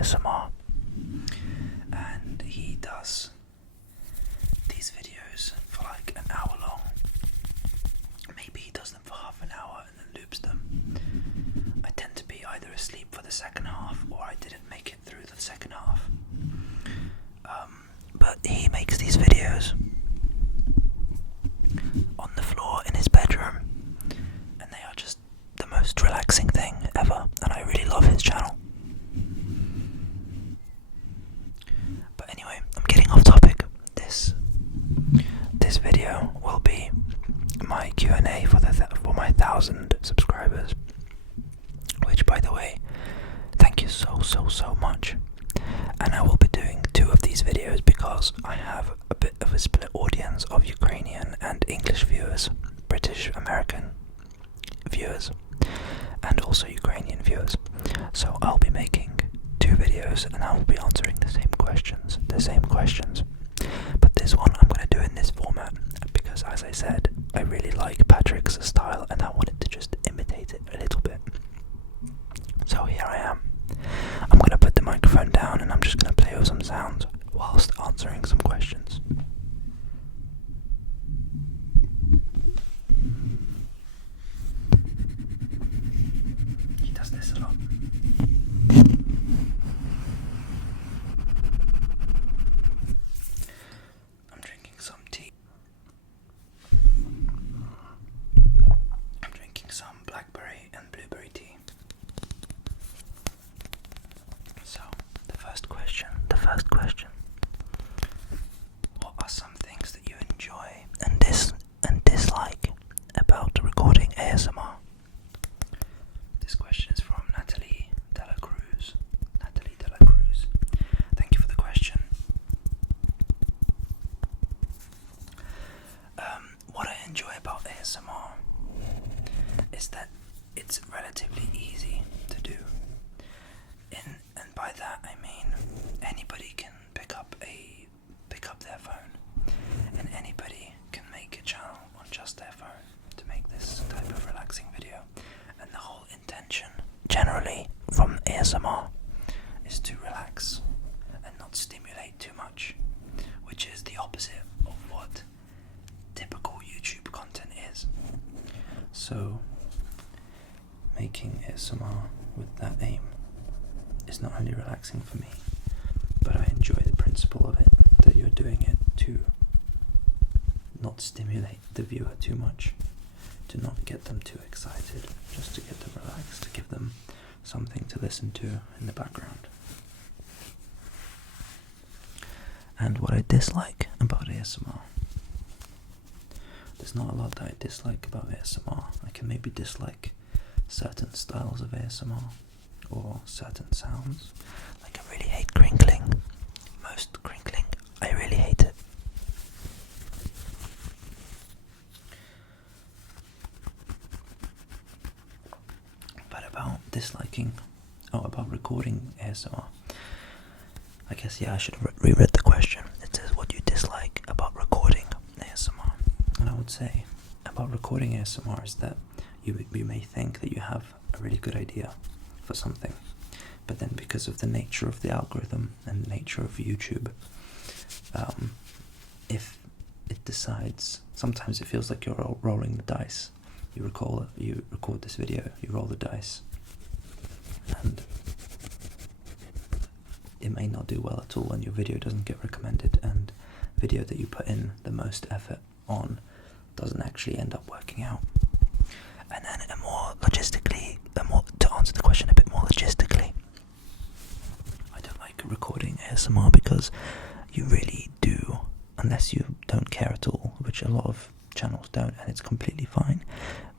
ASMR, and he does these videos for like an hour long. Maybe he does them for half an hour and then loops them. I tend to be either asleep for the second half or I didn't make it through the second half. But he makes these videos on the floor in his bedroom, and they are just the most relaxing thing ever, and I really love his channel. But anyway, I'm getting off topic. This video will be my Q&A for my 1,000 subscribers, which, by the way, thank you so much. And I will be doing 2 of these videos because I have a bit of a split audience of Ukrainian and English viewers, British American viewers, and also Ukrainian viewers. So I'll be making 2 videos and I will be answering the same questions. But this one I'm going to do in this format because, as I said, I really like Patrick's style and I wanted to just imitate it a little bit. So here I am. I'm going to put the microphone down and I'm just going to play with some sounds whilst answering some questions. He does this a lot. I'm drinking some tea. I'm drinking some blackberry and blueberry tea. So, the first question. What are some things that you enjoy and dislike about recording ASMR? This question is from Natalie Dela Cruz. Thank you for the question. What I enjoy about ASMR is that it's relatively easy to do. And by that I mean anybody can pick up their phone, and anybody can make a channel on just their phone to make this type of relaxing video. And the whole intention, generally from ASMR, is to relax and not stimulate too much, which is the opposite of what typical YouTube content is. So making ASMR with that aim is not only relaxing for me, but I enjoy the principle of it, that you're doing it to not stimulate the viewer too much, to not get them too excited, just to get them relaxed, to give them something to listen to in the background. And what I dislike about ASMR, there's not a lot that I dislike about ASMR. I can maybe dislike certain styles of ASMR or certain sounds. Like, I really hate crinkling. Most crinkling, I really hate it. But about about recording ASMR, I guess, I should have reread the question. It says, what do you dislike about recording ASMR? And I would say about recording ASMR is that you may think that you have a really good idea for something, but then because of the nature of the algorithm and the nature of YouTube, if it decides, sometimes it feels like you're rolling the dice. You record this video, you roll the dice, and it may not do well at all, and your video doesn't get recommended, and video that you put in the most effort on doesn't actually end up working out. And then to answer the question a bit more logistically, I don't like recording ASMR because you really do, unless you don't care at all, which a lot of channels don't, and it's completely fine,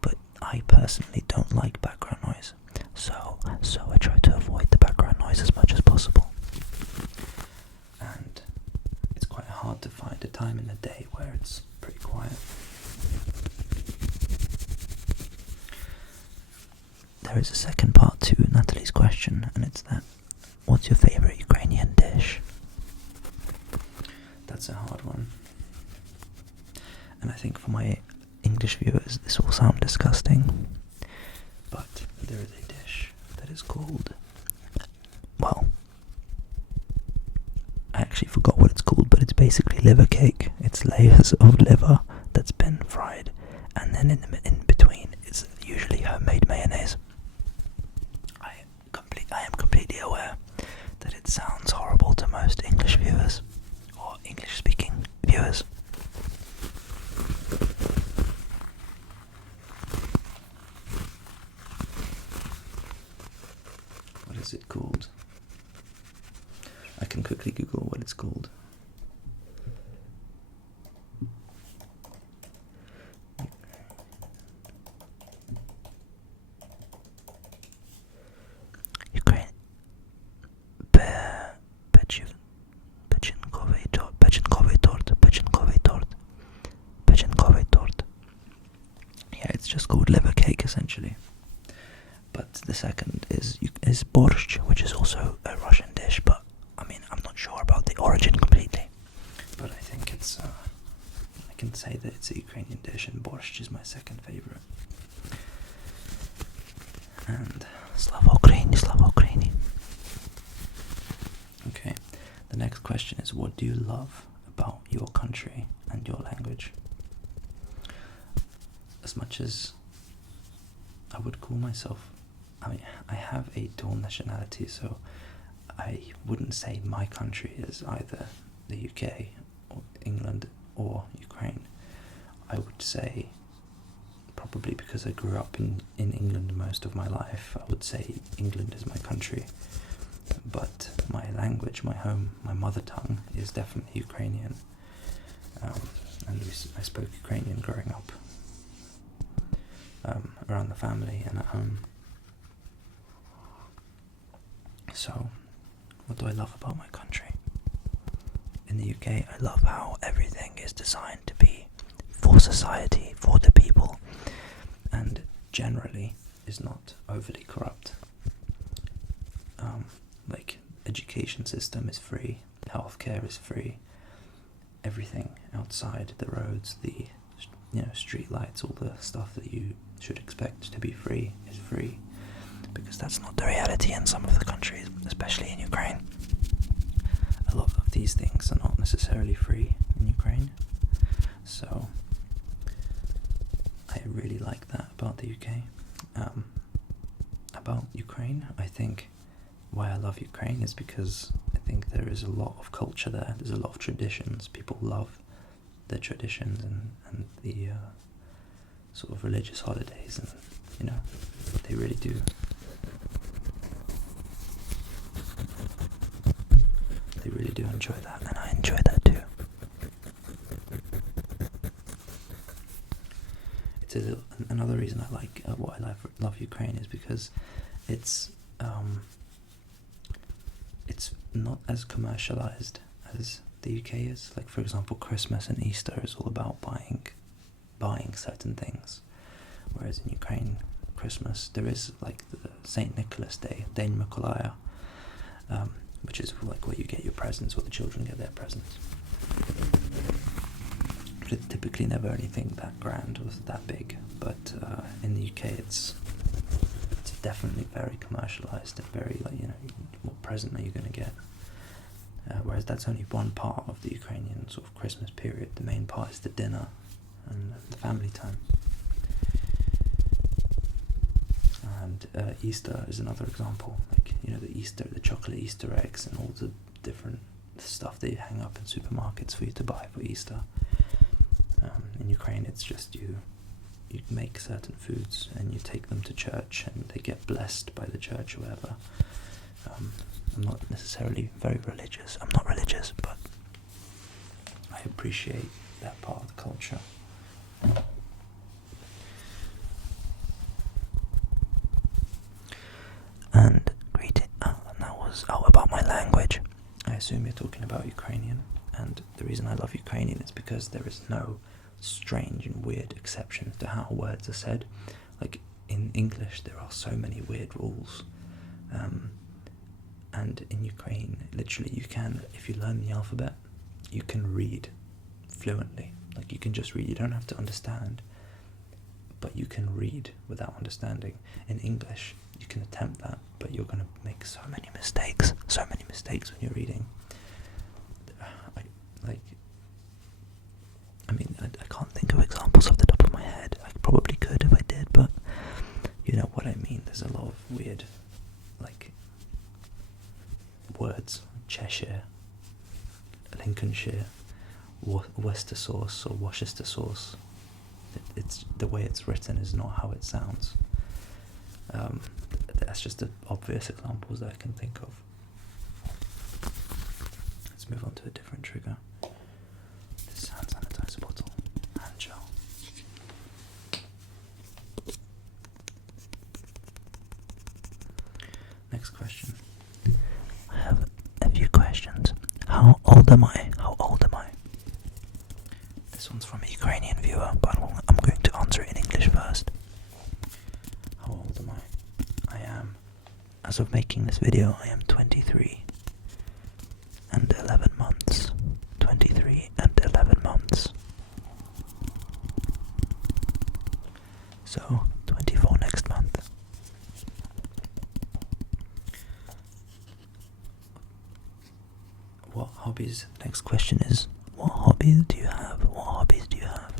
but I personally don't like background noise, so I try to avoid the background noise as much as possible. And it's quite hard to find a time in the day where it's pretty quiet. There is a second part to Natalie's question, and it's that, what's your favourite Ukrainian dish? That's a hard one. And I think for my English viewers this will sound disgusting, but there is a dish that is called, well, actually forgot what it's called, but it's basically liver cake. It's layers of liver that's been fried, and then in between it's usually homemade mayonnaise. I am completely aware that it sounds horrible to most English viewers, or English-speaking viewers. What is it called? I can quickly Google what it's called. Ukraine. Pechenkovy tort. Yeah, it's just called liver cake essentially. But the second is borscht, which is also a Russian dish, but I mean, I'm not sure about the origin completely. But I think it's, I can say that it's a Ukrainian dish, and borscht is my second favorite. And Slava Ukraini. Okay, the next question is, what do you love about your country and your language? As much as I would call myself, I mean, I have a dual nationality, so I wouldn't say my country is either the UK or England or Ukraine. I would say, probably because I grew up in England most of my life, I would say England is my country. But my language, my home, my mother tongue is definitely Ukrainian. And I spoke Ukrainian growing up, around the family and at home. So, what do I love about my country? In the UK, I love how everything is designed to be for society, for the people, and generally is not overly corrupt. Like, education system is free, healthcare is free, everything outside the roads, the street lights, all the stuff that you should expect to be free is free, because that's not the reality in some of the countries, especially in Ukraine. A lot of these things are not necessarily free in Ukraine, so I really like that about the UK. About Ukraine, I think why I love Ukraine is because I think there is a lot of culture there. There's a lot of traditions. People love their traditions and the sort of religious holidays, and they really do. They really do enjoy that, and I enjoy that too. It's another reason I like why I love Ukraine is because it's not as commercialized as the UK is. Like, for example, Christmas and Easter is all about buying certain things, whereas in Ukraine, Christmas, there is like the Saint Nicholas Day, Den Mykolaya, which is like where you get your presents, or the children get their presents. But it's typically never anything that grand or that big. But in the UK, it's definitely very commercialized and very what present are you going to get? Whereas that's only one part of the Ukrainian sort of Christmas period. The main part is the dinner and the family time. And Easter is another example. Like, the chocolate Easter eggs and all the different stuff they hang up in supermarkets for you to buy for Easter. In Ukraine, it's just you make certain foods and you take them to church and they get blessed by the church or whatever. I'm not necessarily very religious. I'm not religious, but I appreciate that part of the culture. And that was about my language. I assume you're talking about Ukrainian, and the reason I love Ukrainian is because there is no strange and weird exceptions to how words are said. Like, in English, there are so many weird rules. And in Ukraine, literally, you can, if you learn the alphabet, you can read fluently. Like, you can just read. You don't have to understand, but you can read without understanding. In English, you can attempt that, but you're going to make so many mistakes when you're reading. like, I mean, I can't think of examples off the top of my head. I probably could if I did, but you know what I mean. There's a lot of weird, like, words. Cheshire, Lincolnshire, Worcester sauce or Worcester sauce. It's the way it's written is not how it sounds. That's just the obvious examples that I can think of. Let's move on to a different trigger. This hand sanitizer bottle, hand gel. Next question. I have a few questions. How old am I? How old am I? This one's from a Ukrainian viewer, but I'm going to answer it in English first. How old am I? I am, as of making this video, I am 23 and 11 months. 23 and 11 months. So, 24 next month. What hobbies? Next question is, what hobbies do you have? What hobbies do you have?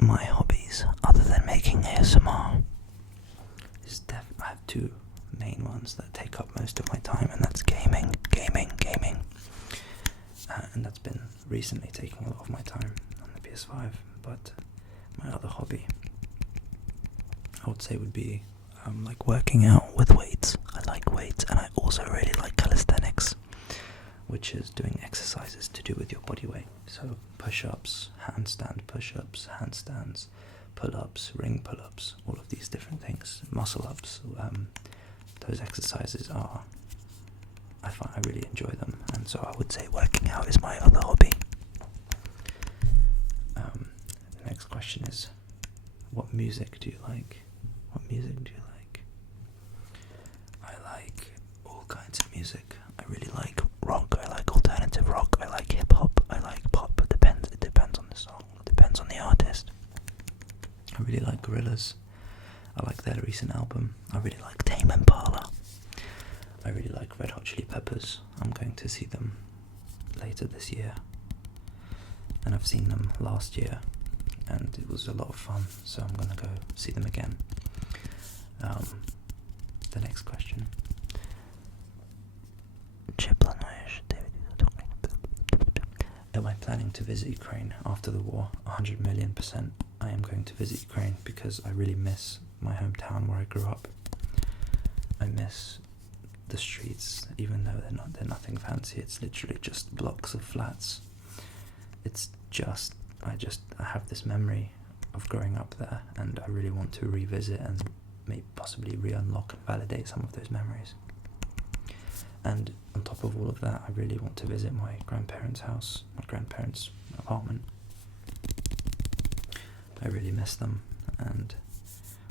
My hobbies, other than making ASMR, I have two main ones that take up most of my time, and that's gaming. And that's been recently taking a lot of my time on the PS5, but my other hobby, I would say, would be like working out with weights. I like weights, and I also really like calisthenics, which is doing exercises to do with your body weight. So push-ups, handstand push-ups, handstands, pull-ups, ring pull-ups, all of these different things, muscle-ups. Those exercises are, I really enjoy them, and so I would say working out is my other hobby. The next question is, what music do you like? What music do you like? I like all kinds of music. I really like rock, I like alternative rock, I like hip hop, I like pop. It depends on the song, it depends on the artist. I really like Gorillaz. I like their recent album. I really like Tame Impala. I really like Red Hot Chili Peppers. I'm going to see them later this year, and I've seen them last year, and it was a lot of fun, so I'm going to go see them again. The next question. Am I planning to visit Ukraine after the war? 100 million%. I am going to visit Ukraine because I really miss my hometown where I grew up. I miss the streets, even though they're nothing fancy. It's literally just blocks of flats. It's just I have this memory of growing up there, and I really want to revisit and maybe possibly re-unlock and validate some of those memories. And on top of all of that, I really want to visit my grandparents' house, my grandparents' apartment. I really miss them, and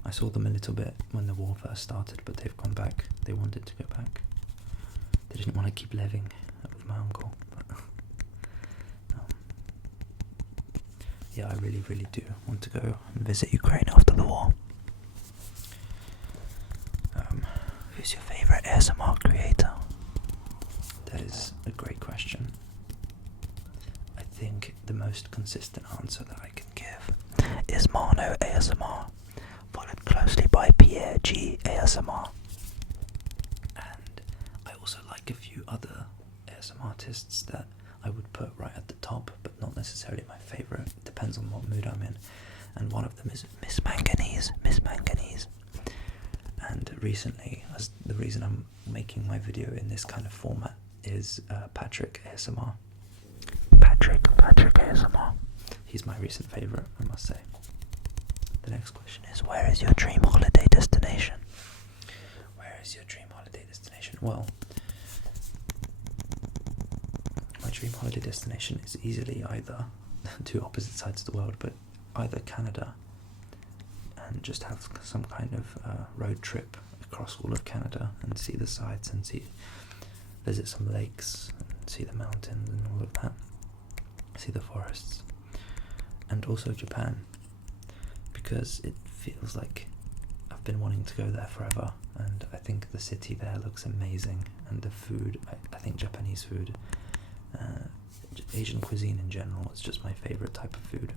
I saw them a little bit when the war first started, but they've gone back. They wanted to go back. They didn't want to keep living with my uncle. But, yeah, I really, really do want to go and visit Ukraine after the war. Who's your favourite ASMR creator? That is a great question. I think the most consistent answer that I can give is Mano ASMR, followed closely by Pierre G ASMR. And I also like a few other ASMR artists that I would put right at the top, but not necessarily my favourite. It depends on what mood I'm in. And one of them is Miss Manganese. And recently, as the reason I'm making my video in this kind of format is Patrick ASMR. Patrick ASMR. He's my recent favourite, I must say. The next question is, where is your dream holiday destination? Where is your dream holiday destination? Well, my dream holiday destination is easily either two opposite sides of the world, but either Canada and just have some kind of road trip across all of Canada and see the sights and visit some lakes and see the mountains and all of that, see the forests. and also Japan, because it feels like I've been wanting to go there forever, and I think the city there looks amazing, and the food, I think Japanese food, Asian cuisine in general, is just my favourite type of food.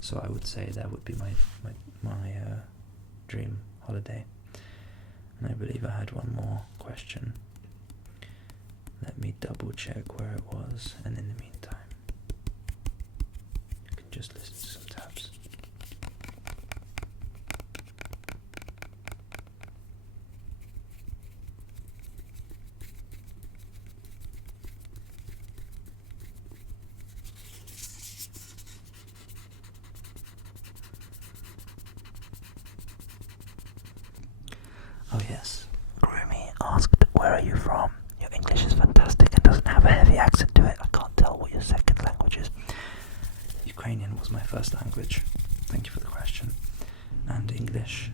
So I would say that would be my dream holiday. And I believe I had one more question. Let me double check where it was, and in the meantime, you can just listen to some taps. Oh yes, Groomy asked, where are you from? Your English is fantastic and doesn't have a heavy accent to it. I can't tell what your second language is. Ukrainian was my first language. Thank you for the question. And English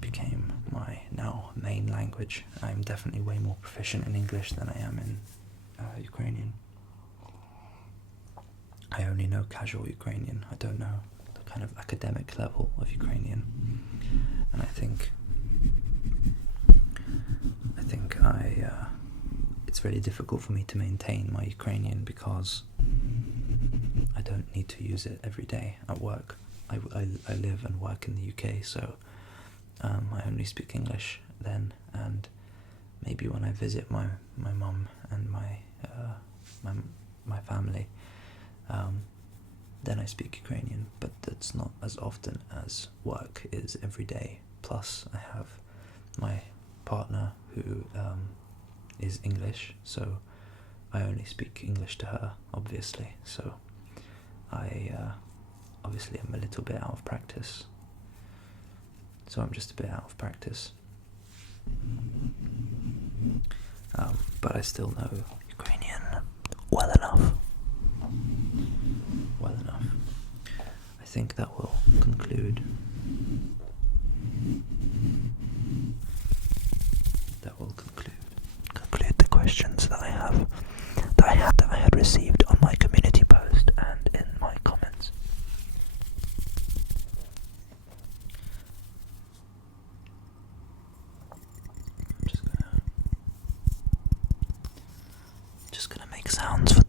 became my now main language. I'm definitely way more proficient in English than I am in Ukrainian. I only know casual Ukrainian. I don't know the kind of academic level of Ukrainian. And I think it's really difficult for me to maintain my Ukrainian because I don't need to use it every day at work. I live and work in the UK, so I only speak English then, and maybe when I visit my mum and my family, then I speak Ukrainian, but that's not as often as work is every day. Plus I have my partner who is English, so I only speak English to her, obviously, so I obviously am a little bit out of practice. So I'm just a bit out of practice. But I still know Ukrainian well enough. Well enough. I think that will conclude. Conclude the questions that I had received on my community post and in my comments. I'm just gonna make sounds for